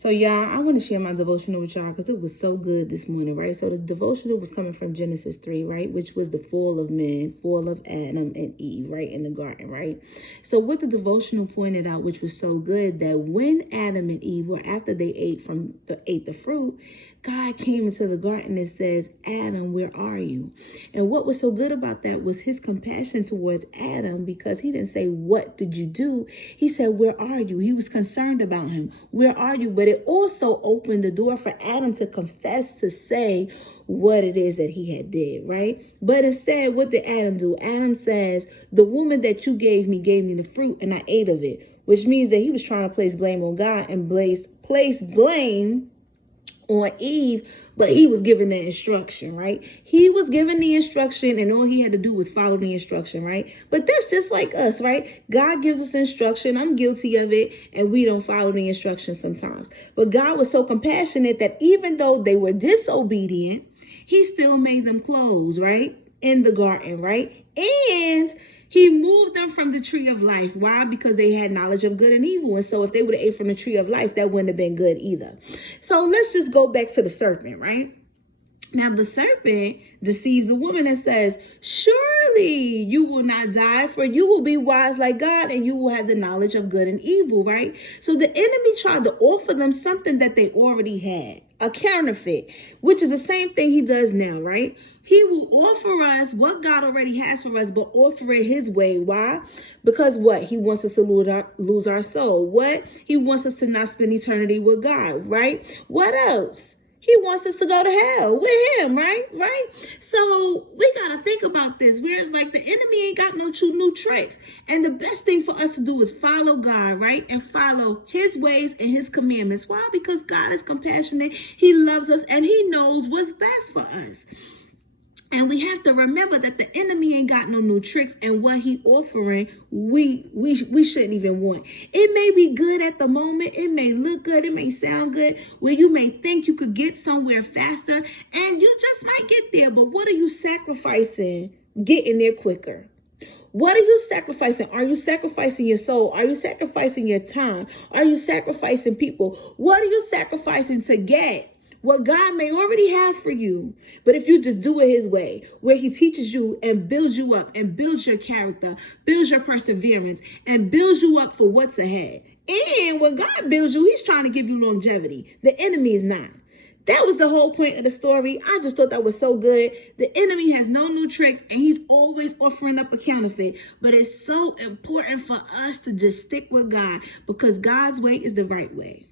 So, y'all, I want to share my devotional with y'all because it was so good this morning, right? So the devotional was coming from Genesis 3, right? Which was the fall of man, fall of Adam and Eve, right? In the garden, right? So what the devotional pointed out, which was so good, that when Adam and Eve, or after they ate the fruit, God came into the garden and says, Adam, where are you? And what was so good about that was his compassion towards Adam, because he didn't say, what did you do? He said, where are you? He was concerned about him. Where are you? But it also opened the door for Adam to confess, to say what it is that he had did, right? But instead, what did Adam do? Adam says, the woman that you gave me the fruit and I ate of it, which means that he was trying to place blame on God and place blame on Eve, but he was given the instruction, right? He was given the instruction and all he had to do was follow the instruction, right? But that's just like us, right? God gives us instruction. I'm guilty of it, and we don't follow the instructions sometimes. But God was so compassionate that even though they were disobedient, he still made them close, right? In the garden, right? And he moved them from the tree of life. Why? Because they had knowledge of good and evil. And so if they would have ate from the tree of life, that wouldn't have been good either. So let's just go back to the serpent, right? Now, the serpent deceives the woman and says, surely you will not die, for you will be wise like God, and you will have the knowledge of good and evil, right? So the enemy tried to offer them something that they already had, a counterfeit, which is the same thing he does now, right? He will offer us what God already has for us, but offer it his way. Why? Because what? He wants us to lose our soul. What? He wants us to not spend eternity with God, right? What else? He wants us to go to hell with him, right? Right? So we got to think about this. Whereas like the enemy ain't got no new tricks. And the best thing for us to do is follow God, right? And follow his ways and his commandments. Why? Because God is compassionate. He loves us and he knows what's best for us. And we have to remember that the enemy ain't got no new tricks, and what he offering, we shouldn't even want. It may be good at the moment. It may look good. It may sound good, where you may think you could get somewhere faster, and you just might get there. But what are you sacrificing getting there quicker? What are you sacrificing? Are you sacrificing your soul? Are you sacrificing your time? Are you sacrificing people? What are you sacrificing to get what God may already have for you? But if you just do it his way, where he teaches you and builds you up and builds your character, builds your perseverance, and builds you up for what's ahead. And when God builds you, he's trying to give you longevity. The enemy is not. That was the whole point of the story. I just thought that was so good. The enemy has no new tricks, and he's always offering up a counterfeit. But it's so important for us to just stick with God, because God's way is the right way.